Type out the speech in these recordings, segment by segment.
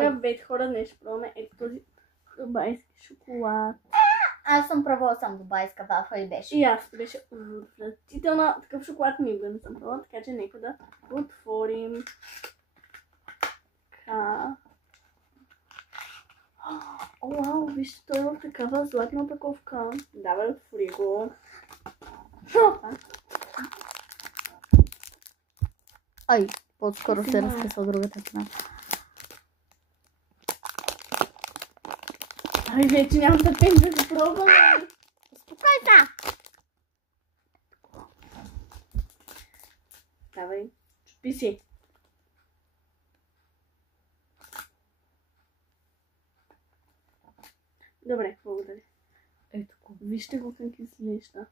Сега вече хора днес ще пробваме ето този дубайски шоколад. Аз съм пробвала сам дубайска вафа и беше. И аз беше отвратителна. Такъв шоколад никога не съм пробвала, така че нека да отворим. Така. О, вау, вижте, той е в такава златна опаковка. Давай, отвори го. Ай, по-скоро се разкъса другата страна. Ай, вече нямам търпение да го пробваме. Успокой се! Давай, чупи си. Добре, благодаря. Ето го. Вижте го как изглежда.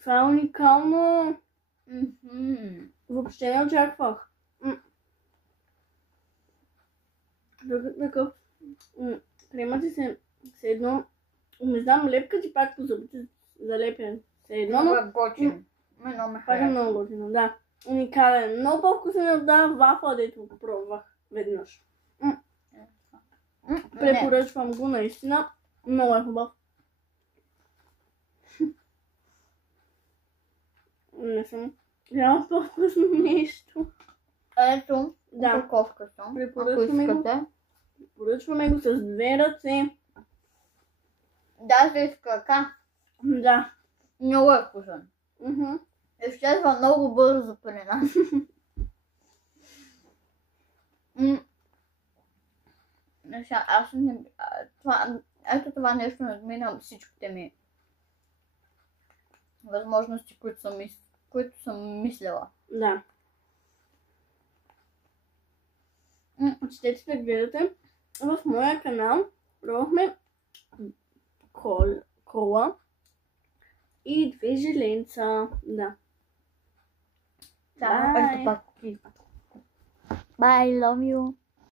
Това е уникално. Въобще не очаквах. Такъв. Приемате се едно. Не знам, лепка ти пак по зъбите залепен. Се едно, но... Готино. Пак е много готино, да. Уникален. Много по-вкусен от вафла, дето пробвах веднъж. Препоръчвам го наистина. Много е хубав. Не съм. Няма по-вкусно нещо. Ето, упаковката. Препоръчваме го с две ръце. Даже с крака. Да. Много е вкусен. Изчезва много бързо при нас. Аз не... Ето това нещо надмина всичките ми възможности, които съм мислила. Да. Четете да гледате. В моя канал пробвахме кола и две желенца. Да. Bye. Bye, love you.